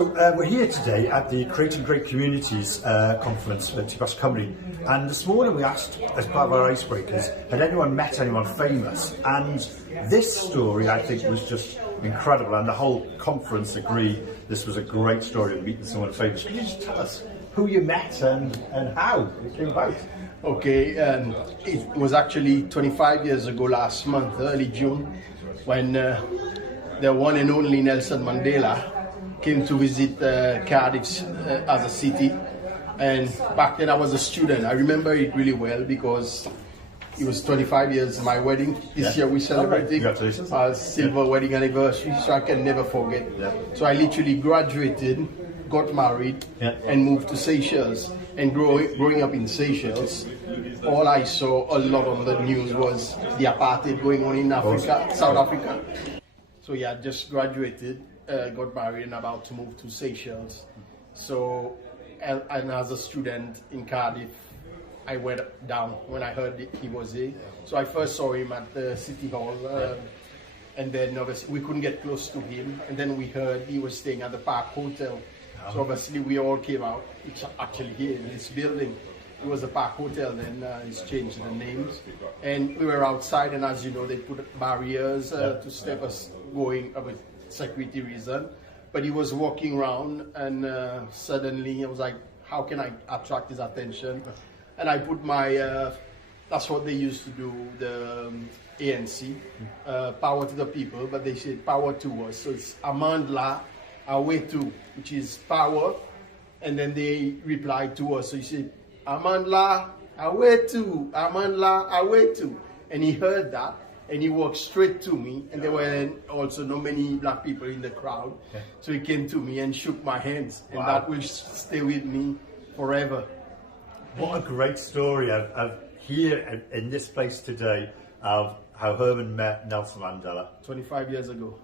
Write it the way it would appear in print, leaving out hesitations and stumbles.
We're here today at the Creating Great Communities conference at Across Cymru, and this morning we asked, as part of our icebreakers, had anyone met anyone famous? And this story, I think, was just incredible, and the whole conference agreed this was a great story of meeting someone famous. Can you just tell us who you met and how it came about? Okay, it was actually 25 years ago last month, early June, when the one and only Nelson Mandela came to visit Cardiff as a city. And back then I was a student. I remember it really well because it was 25 years my wedding. This year we celebrated our silver wedding anniversary, so I can never forget. So I literally graduated, got married, and moved to Seychelles. And growing up in Seychelles, all I saw a lot on the news was the apartheid going on in Africa, South Africa. So yeah, I just graduated, got married, and about to move to Seychelles. So, and as a student in Cardiff, I went down when I heard he was here. So I first saw him at the City Hall, and then obviously we couldn't get close to him. And then we heard he was staying at the Park Hotel. So obviously we all came out. It's actually here in this building. It was a Park Hotel then, it's changed the names. And we were outside, and as you know, they put barriers to stop us going with security reason. But he was walking around, and suddenly I was like, how can I attract his attention? And I put my, that's what they used to do, the ANC, power to the people, but they said power to us. So it's Mandela, Awetu, which is power, and then they replied to us. So you say, Mandela, Awetu, Mandela, Awetu. And he heard that, and he walked straight to me, and there were also not many black people in the crowd. So he came to me and shook my hands, and that will stay with me forever. What a great story of here in this place today of how Herman met Nelson Mandela. 25 years ago.